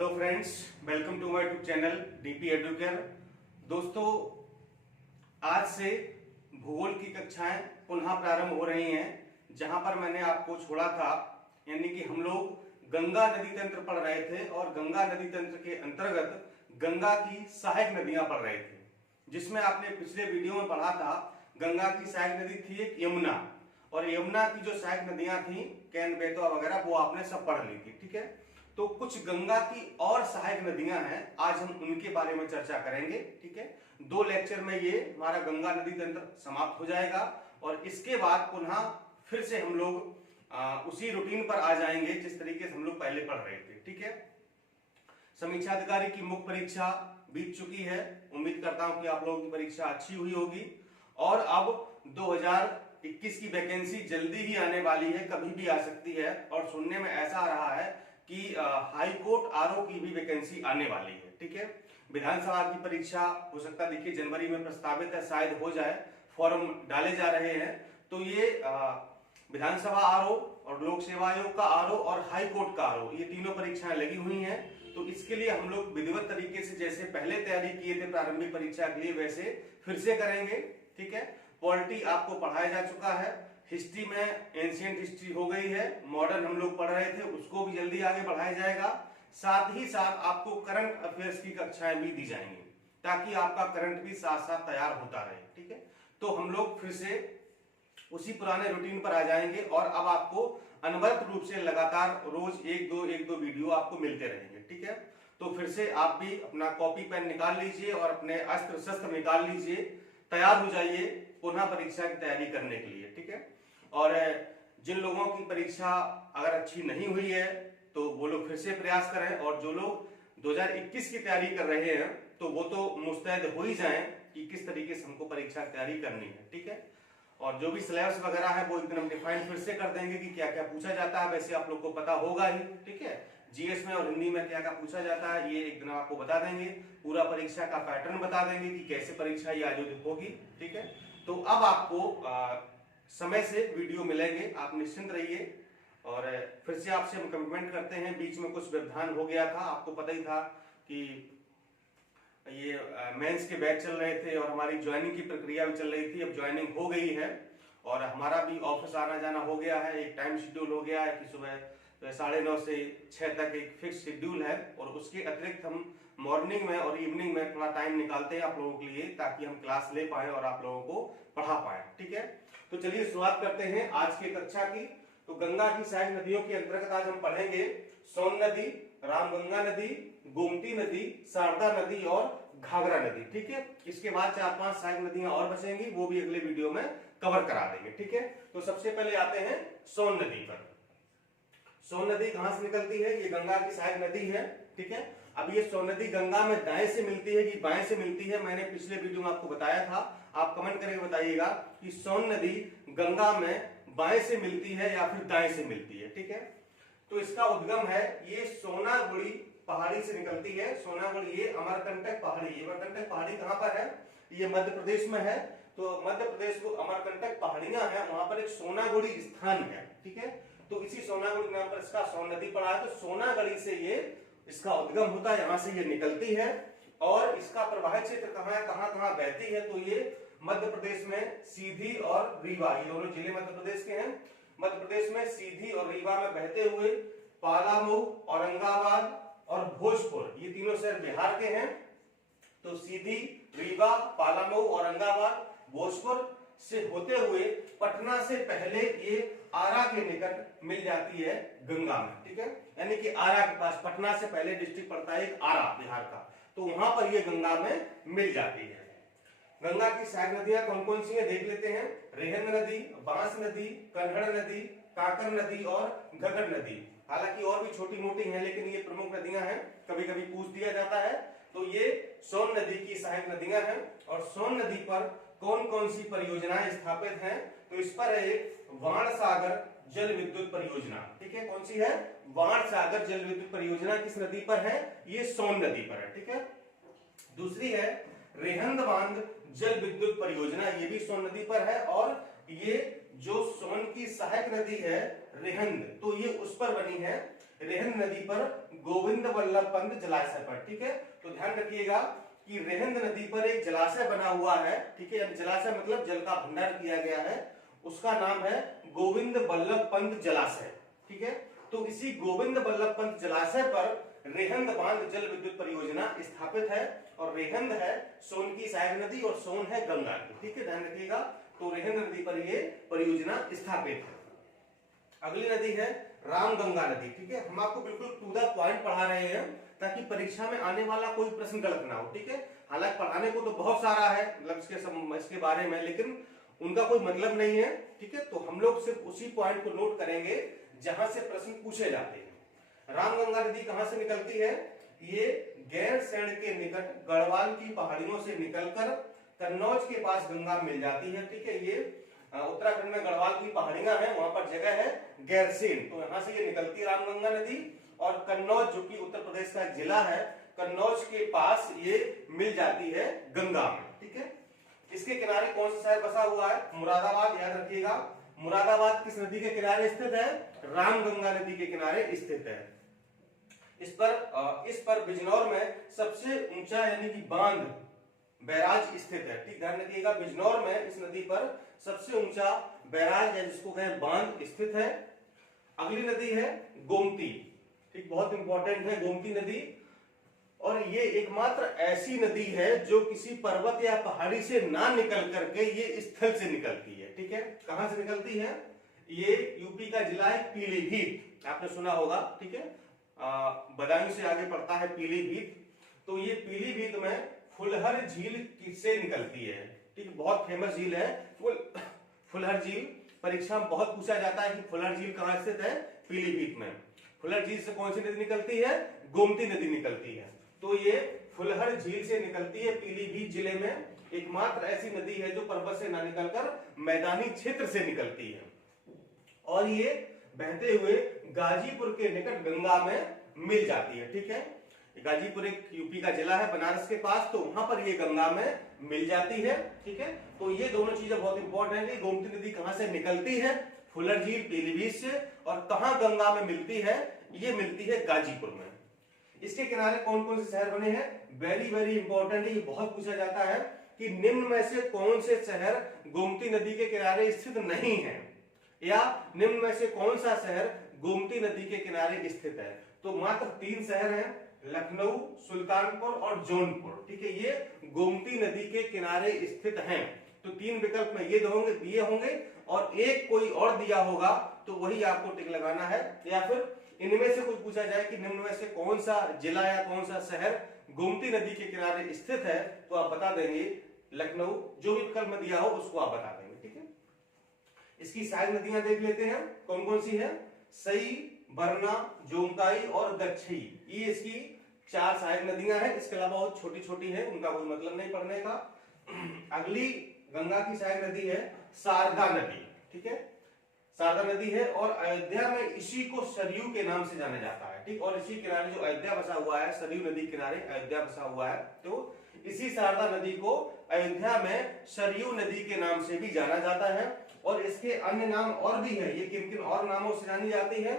Hello friends, welcome to my YouTube channel DP Educare. दोस्तों, आज से भूगोल की कक्षाएं पुनः प्रारंभ हो रही हैं। जहां पर मैंने आपको छोड़ा था, यानी कि हम लोग गंगा नदी तंत्र पढ़ रहे थे और गंगा नदी तंत्र के अंतर्गत गंगा की सहायक नदियां पढ़ रहे थे, जिसमें आपने पिछले वीडियो में पढ़ा था गंगा की सहायक नदी थी एक यमुना, और यमुना की जो सहायक नदियां थी कैन, बेतवा वगैरह, वो आपने सब पढ़ ली थी। ठीक है, तो कुछ गंगा की और सहायक नदियां हैं, आज हम उनके बारे में चर्चा करेंगे। ठीक है, 2 लेक्चर में ये हमारा गंगा नदी तंत्र समाप्त हो जाएगा और इसके बाद पुनः फिर से हम लोग उसी रूटीन पर आ जाएंगे जिस तरीके से हम लोग पहले पढ़ रहे थे। ठीक है, समीक्षा अधिकारी की मुख्य परीक्षा बीत चुकी है। उम्मीद करता हूं कि आप लोगों की परीक्षा अच्छी हुई होगी और अब 2021 की वैकेंसी जल्दी ही आने वाली है, कभी भी आ सकती है। और सुनने में ऐसा आ रहा है कि हाई कोर्ट आरओ की भी वैकेंसी आने वाली है। ठीक है, विधानसभा की परीक्षा हो सकता है, देखिए जनवरी में प्रस्तावित है, शायद हो जाए, फॉर्म डाले जा रहे हैं। तो ये विधानसभा आरओ और लोक सेवा आयोग का आरओ और हाई कोर्ट का आरओ, ये तीनों परीक्षाएं लगी हुई हैं। तो इसके लिए हम लोग विधिवत तरीके से जैसे पहले तैयारी किए थे प्रारंभिक परीक्षा के लिए, वैसे फिर से करेंगे। ठीक है, पॉलिटी आपको पढ़ाया जा चुका है, हिस्ट्री में एंशिएंट हिस्ट्री हो गई है, मॉडर्न हम लोग पढ़ रहे थे, उसको भी जल्दी आगे बढ़ाया जाएगा। साथ ही साथ आपको करंट अफेयर्स की कक्षाएं भी दी जाएंगी, ताकि आपका करंट भी साथ साथ तैयार होता रहे। ठीक है, तो हम लोग फिर से उसी पुराने रूटीन पर आ जाएंगे और अब आपको अनवरत रूप से लगातार रोज एक दो वीडियो आपको मिलते रहेंगे। ठीक है, तो फिर से आप भी अपना कॉपी पेन निकाल लीजिए और अपने अस्त्र शस्त्र निकाल लीजिए, तैयार हो जाइए पुनः परीक्षा की तैयारी करने के लिए। ठीक है, और जिन लोगों की परीक्षा अगर अच्छी नहीं हुई है तो वो लोग फिर से प्रयास करें, और जो लोग 2021 की तैयारी कर रहे हैं तो वो तो मुस्तैद हो ही जाएं कि किस तरीके से हमको परीक्षा की तैयारी करनी है। ठीक है, और जो भी सिलेबस वगैरह है वो एकदम डिफाइन फिर से कर देंगे कि क्या क्या पूछा जाता है, वैसे आप लोग को पता होगा ही। ठीक है, जीएस में और हिंदी में क्या क्या पूछा जाता है ये एक दिन आपको बता देंगे, पूरा परीक्षा का पैटर्न बता देंगे कि कैसे परीक्षा ये आयोजित होगी। ठीक है, तो अब आपको समय से वीडियो मिलेंगे, आप निश्चिंत रहिए। और फिर से आपसे हम कमिटमेंट करते हैं, बीच में कुछ व्यवधान हो गया था, आपको पता ही था कि ये मेंस के बैच चल रहे थे और हमारी ज्वाइनिंग की प्रक्रिया भी चल रही थी। अब ज्वाइनिंग हो गई है और हमारा भी ऑफिस आना जाना हो गया है, एक टाइम शेड्यूल हो गया है कि सुबह 9:30 से 6 तक एक फिक्स शेड्यूल है, और उसके अतिरिक्त हम मॉर्निंग में और इवनिंग में थोड़ा टाइम निकालते हैं आप लोगों के लिए, ताकि हम क्लास ले पाए और आप लोगों को पढ़ा पाए। ठीक है, तो चलिए शुरुआत करते हैं आज की कक्षा की। तो गंगा की सहायक नदियों के अंतर्गत आज हम पढ़ेंगे सोन नदी, रामगंगा नदी, गोमती नदी, शारदा नदी और घाघरा नदी। ठीक है, इसके बाद 4-5 सहायक नदियां और बचेंगी, वो भी अगले वीडियो में कवर करा देंगे। ठीक है, तो सबसे पहले आते हैं सोन नदी पर। सोन नदी कहां से निकलती है? ये गंगा की सहायक नदी है। ठीक है, अब ये सोन नदी गंगा में दाएं से मिलती है कि बाएं से मिलती है, मैंने पिछले वीडियो में आपको बताया था। आप कमेंट करके बताइएगा कि सोन नदी गंगा में बाएं से मिलती है या फिर दाएं से मिलती है। ठीक है, तो इसका उद्गम है ये सोनागुड़ी पहाड़ी से निकलती है। सोनागुड़ी, ये अमरकंटक पहाड़ी, ये अमरकंटक पहाड़ी कहां पर है? ये मध्य प्रदेश में है। तो मध्य प्रदेश को अमरकंटक पहाड़ियां हैं, वहां पर एक सोनागुड़ी स्थान है। ठीक है, तो इसी सोनागुड़ी नाम पर इसका सोन नदी पड़ा है। तो सोनागढ़ी से ये इसका उद्गम होता है, यहां से ये निकलती है और इसका प्रवाह क्षेत्र कहां है, कहां कहां बहती है? तो ये मध्य प्रदेश में सीधी और रीवा, ये दोनों जिले मध्य प्रदेश के हैं। मध्य प्रदेश में सीधी और रीवा में बहते हुए पालामऊ, औरंगाबाद और भोजपुर, ये तीनों शहर बिहार के हैं। तो सीधी, रीवा, पालामऊ, औरंगाबाद, भोजपुर से होते हुए पटना से पहले ये आरा के निकट मिल जाती है गंगा में। ठीक है, यानी कि आरा के पास, पटना से पहले डिस्ट्रिक्ट पड़ता है आरा बिहार का, तो वहां पर ये गंगा में मिल जाती है। गंगा की सहायक नदियां कौन कौन सी है देख लेते हैं। रेहंद नदी, बांस नदी, कन्हड़ नदी, काकर नदी और घगड़ नदी। हालांकि और भी छोटी मोटी हैं, लेकिन ये प्रमुख नदियां हैं, कभी कभी पूछ दिया जाता है। तो ये सोन नदी की सहायक नदियां हैं। और सोन नदी पर कौन कौन सी परियोजनाएं स्थापित हैं? तो इस पर है एक वाण सागर जल विद्युत परियोजना। ठीक है, कौन सी है? वाण सागर जल विद्युत परियोजना किस नदी पर है? ये सोन नदी पर है। ठीक है, दूसरी है रेहंद बांध जल विद्युत परियोजना, ये भी सोन नदी पर है और ये जो सोन की सहायक नदी है रिहंद, तो ये उस पर बनी है, रिहंद नदी पर गोविंद वल्लभ पंत जलाशय पर। ठीक है, तो ध्यान रखिएगा कि रिहंद नदी पर एक जलाशय बना हुआ है। ठीक है, जलाशय मतलब जल का भंडार किया गया है, उसका नाम है गोविंद वल्लभ पंत जलाशय। ठीक है, तो इसी गोविंद वल्लभ पंत जलाशय पर रेहंद बांध जल विद्युत परियोजना स्थापित है, और रेहंद है सोन की सहायक नदी और सोन है गंगा की। ठीक है, ध्यान रखिएगा, तो रेहंद नदी पर ये परियोजना स्थापित है। अगली नदी है रामगंगा नदी। ठीक है, हम आपको बिल्कुल टू द पॉइंट पढ़ा रहे हैं ताकि परीक्षा में आने वाला कोई प्रश्न गलत ना हो। ठीक है, हालांकि पढ़ाने को तो बहुत सारा है, मतलब इसके बारे में, लेकिन उनका कोई मतलब नहीं है। ठीक है, तो हम लोग सिर्फ उसी पॉइंट को नोट करेंगे जहां से प्रश्न पूछे जाते हैं। रामगंगा नदी कहां से निकलती है? ये गैरसैंण के निकट गढ़वाल की पहाड़ियों से निकलकर कन्नौज के पास गंगा मिल जाती है। ठीक है, ये उत्तराखंड में गढ़वाल की पहाड़ियां हैं, वहां पर जगह है गैरसैंण, तो यहां से ये निकलती है रामगंगा नदी, और कन्नौज जो कि उत्तर प्रदेश का एक जिला है, कन्नौज के पास ये मिल जाती है गंगा में। ठीक है, इसके किनारे कौन सा शहर बसा हुआ है? मुरादाबाद। याद रखिएगा, मुरादाबाद किस नदी के किनारे स्थित है? रामगंगा नदी के किनारे स्थित है। इस पर बिजनौर में सबसे ऊंचा यानी कि बांध बैराज स्थित है। ठीक, ध्यान रखिएगा, बिजनौर में इस नदी पर सबसे ऊंचा बैराज है जिसको कहें बांध स्थित है। अगली नदी है गोमती। ठीक, बहुत इंपॉर्टेंट है गोमती नदी, और ये एकमात्र ऐसी नदी है जो किसी पर्वत या पहाड़ी से ना निकल करके ये स्थल से निकलती है। ठीक है, कहां से निकलती है? ये यूपी का जिला है पीलीभीत, आपने सुना होगा। ठीक है, बदायूं से आगे पड़ता है पीलीभीत, तो ये पीलीभीत में फुलहर झील से निकलती है। ठीक, बहुत फेमस झील है फुलहर झील, परीक्षा में बहुत पूछा जाता है कि फुलहर झील कहां स्थित है? पीलीभीत में। फुलहर झील से कौन सी नदी निकलती है? गोमती नदी निकलती है। तो ये फुलहर झील से निकलती है पीलीभीत जिले में, एकमात्र ऐसी नदी है जो पर्वत से ना निकलकर मैदानी क्षेत्र से निकलती है, और ये बहते हुए गाजीपुर के निकट गंगा में मिल जाती है। ठीक है, गाजीपुर एक यूपी का जिला है बनारस के पास, तो वहां पर ये गंगा में मिल जाती है। ठीक है, तो ये दोनों चीजें बहुत इंपॉर्टेंट है। गोमती नदी कहां से निकलती है? फुलहर झील पीलीभीत से, और कहां गंगा में मिलती है? ये मिलती है गाजीपुर में। इसके किनारे कौन कौन से शहर बने हैं? वेरी वेरी इंपॉर्टेंट है, ये बहुत पूछा जाता है कि निम्न में से कौन से शहर गोमती नदी के किनारे स्थित नहीं है, या निम्न में से कौन सा शहर गोमती नदी के किनारे स्थित है? तो मात्र 3 शहर हैं, लखनऊ, सुल्तानपुर और जौनपुर। ठीक है, ये गोमती नदी के किनारे स्थित हैं। तो 3 विकल्प में ये दिए होंगे, और एक कोई और दिया होगा तो वही आपको टिक लगाना है, या फिर इनमें से कोई पूछा जाए कि निम्न में से कौन सा जिला या कौन सा शहर गोमती नदी के किनारे स्थित है, तो आप बता देंगे लखनऊ, जो भी विकल्प में दिया हो उसको आप बता देंगे। ठीक है, इसकी सहायक नदियां देख लेते हैं कौन कौन सी है। सई, बरना, जोंकाई और गच्छी, ये इसकी 4 सहायक नदियां हैं। इसके अलावा बहुत छोटी छोटी है, उनका कोई मतलब नहीं पढ़ने का। अगली गंगा की सहायक नदी है शारदा नदी। ठीक है, शारदा नदी है, और अयोध्या में इसी को सरयू के नाम से जाना जाता है। ठीक, और इसी किनारे जो अयोध्या बसा हुआ है, सरयू नदी किनारे अयोध्या बसा हुआ है, तो इसी शारदा नदी को अयोध्या में सरयू नदी के नाम से भी जाना जाता है। और इसके अन्य नाम और भी है, ये किन किन और नामों से जानी जाती है?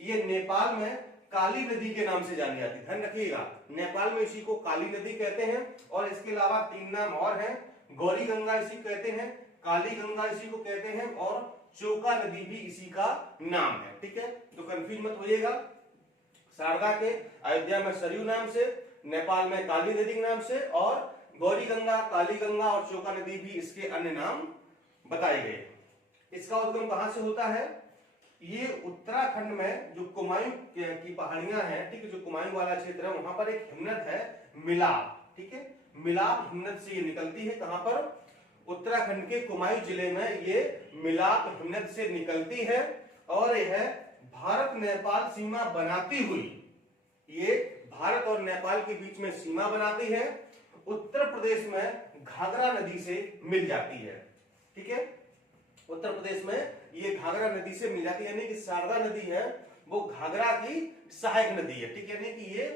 ये नेपाल में काली नदी के नाम से जानी जाती है, ध्यान रखिएगा, नेपाल में इसी को काली नदी कहते हैं। और इसके अलावा 3 नाम और हैं, गौरी गंगा इसी को कहते हैं, काली गंगा इसी को कहते हैं, और चोका नदी भी इसी का नाम है। ठीक है, तो कंफ्यूज मत होइएगा। शारदा के अयोध्या में सरयू नाम से, नेपाल में काली नदी के नाम से, और गौरी गंगा, काली गंगा और चोका नदी भी इसके अन्य नाम बताए गए। इसका उद्गम कहां से होता है? ये उत्तराखंड में जो कुमायूं की पहाड़ियां हैं, ठीक है, जो कुमायूं वाला क्षेत्र है, वहां पर एक हिमनद है मिलाप। ठीक है, मिलाप हिमनद से ये निकलती है। कहां पर? उत्तराखंड के कुमायूं जिले में ये मिलाप हिमनद से निकलती है, और यह भारत नेपाल सीमा बनाती हुई, ये भारत और नेपाल के बीच में सीमा बनाती है, उत्तर प्रदेश में घाघरा नदी से मिल जाती है। ठीक है, उत्तर प्रदेश में ये घाघरा नदी से मिल जाती है, यानी कि शारदा नदी है वो घाघरा की सहायक नदी है। ठीक है, यानी कि ये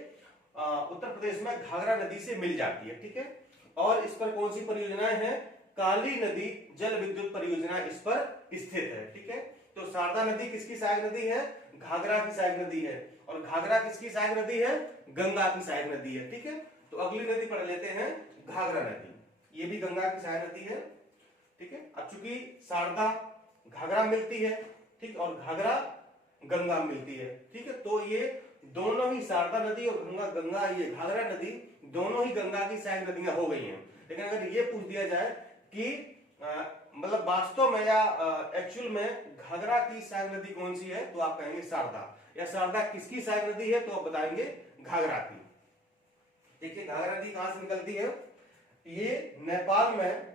उत्तर प्रदेश में घाघरा नदी से मिल जाती है। ठीक है, और इस पर कौन सी परियोजनाएं हैं? काली नदी जल विद्युत परियोजना इस पर स्थित है। ठीक है, तो शारदा नदी किसकी सहायक नदी है? घाघरा की सहायक नदी है। और घाघरा किसकी सहायक नदी है? गंगा की सहायक नदी है। ठीक है, तो अगली नदी पढ़ लेते हैं घाघरा नदी। ये भी गंगा की सहायक नदी है। ठीक है, अब चूंकि शारदा घाघरा मिलती है, ठीक, और घाघरा गंगा मिलती है। ठीक है, तो ये दोनों ही शारदा नदी और गंगा ये घाघरा नदी दोनों ही गंगा की सहायक नदियां हो गई हैं। लेकिन अगर ये पूछ दिया जाए कि मतलब वास्तव में या एक्चुअल में घाघरा की सहायक नदी कौन सी है, तो आप कहेंगे शारदा। या शारदा किसकी सहायक नदी है, तो आप बताएंगे घाघरा की। देखिए घाघरा नदी कहां से निकलती है? ये नेपाल में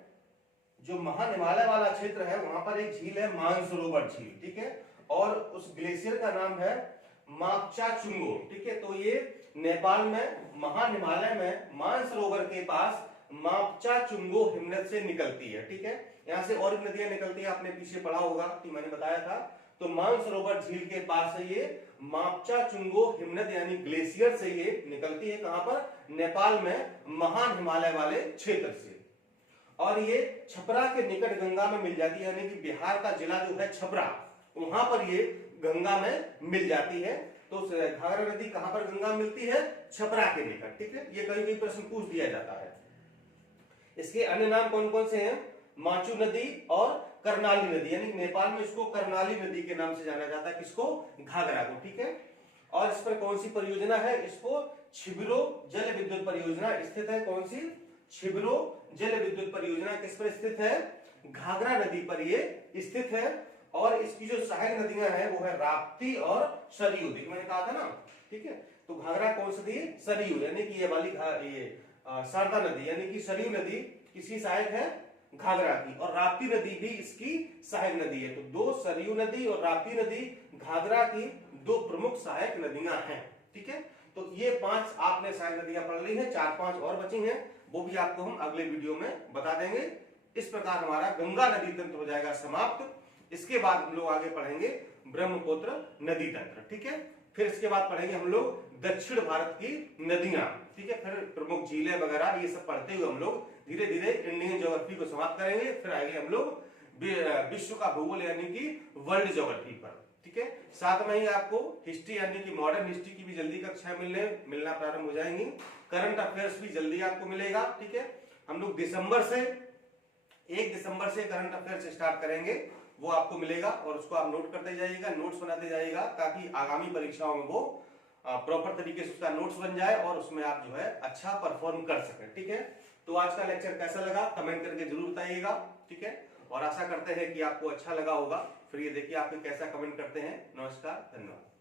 जो महान हिमालय वाला क्षेत्र है वहां पर एक झील है मानसरोवर झील। ठीक है, और उस ग्लेशियर का नाम है माकचाचुंगो। ठीक है, तो ये नेपाल में महान हिमालय में मानसरोवर के पास माकचाचुंगो हिमनद से निकलती है। ठीक है, यहाँ से और भी नदियां निकलती है, आपने पीछे पढ़ा होगा कि मैंने बताया था। तो मानसरोवर झील के पास से ये माकचाचुंगो हिमनद यानी ग्लेशियर से ये निकलती है। कहां पर? नेपाल में महान हिमालय वाले क्षेत्र से। और ये छपरा के निकट गंगा में मिल जाती है, यानी कि बिहार का जिला जो है छपरा, वहां पर ये गंगा में मिल जाती है। तो घाघरा नदी कहां पर गंगा मिलती है? छपरा के निकट। ठीक है, ये कहीं भी प्रश्न पूछ दिया जाता है। इसके अन्य नाम कौन कौन से हैं? माचू नदी और करनाली नदी, यानी नेपाल में इसको करनाली नदी के नाम से जाना जाता है। किसको? घाघरा को। ठीक है, और इस पर कौन सी परियोजना है? इसको छिबरो जल विद्युत परियोजना स्थित है। कौन सी? छिबरो जल विद्युत परियोजना किस पर स्थित है? घाघरा नदी पर ये स्थित है। और इसकी जो सहायक नदियां हैं वो है राप्ती और सरयू। देखिए मैंने कहा था ना। ठीक है, तो घाघरा कौन सी नदी? सरयू, यानी कि ये वाली शारदा नदी यानी कि सरयू नदी किसकी सहायक है? घाघरा की। और राप्ती नदी भी इसकी सहायक नदी है। तो दो सरयू नदी और राप्ती नदी घाघरा की दो प्रमुख सहायक नदियां हैं। ठीक है, तो ये 5 आपने सहायक नदियां पढ़ ली हैं, 4-5 और बची हैं, वो भी आपको हम अगले वीडियो में बता देंगे। इस प्रकार हमारा गंगा नदी तंत्र हो जाएगा समाप्त। इसके बाद हम लोग आगे पढ़ेंगे ब्रह्मपुत्र नदी तंत्र। ठीक है, फिर इसके बाद पढ़ेंगे हम लोग दक्षिण भारत की नदियां। ठीक है, फिर प्रमुख झीलें वगैरह ये सब पढ़ते हुए हम लोग धीरे धीरे इंडियन ज्योग्राफी को समाप्त करेंगे। फिर आगे हम लोग विश्व का भूगोल यानी कि वर्ल्ड ज्योग्राफी पर। ठीक है, साथ में ही आपको हिस्ट्री यानी कि मॉडर्न हिस्ट्री की भी जल्दी कक्षाएं मिलना प्रारंभ हो जाएंगी। करंट अफेयर्स भी जल्दी आपको मिलेगा। ठीक है, हम लोग 1 दिसंबर से करंट अफेयर्स स्टार्ट करेंगे, वो आपको मिलेगा और उसको आप नोट करते जाइएगा, नोट्स बनाते जाइएगा, ताकि आगामी परीक्षाओं में वो प्रॉपर तरीके से उसका नोट्स बन जाए और उसमें आप जो है अच्छा परफॉर्म कर सकें। ठीक है, तो आज का लेक्चर कैसा लगा कमेंट करके जरूर बताइएगा। ठीक है, और आशा करते हैं कि आपको अच्छा लगा होगा। फिर ये देखिए आप कैसा कमेंट करते हैं। नमस्कार, धन्यवाद।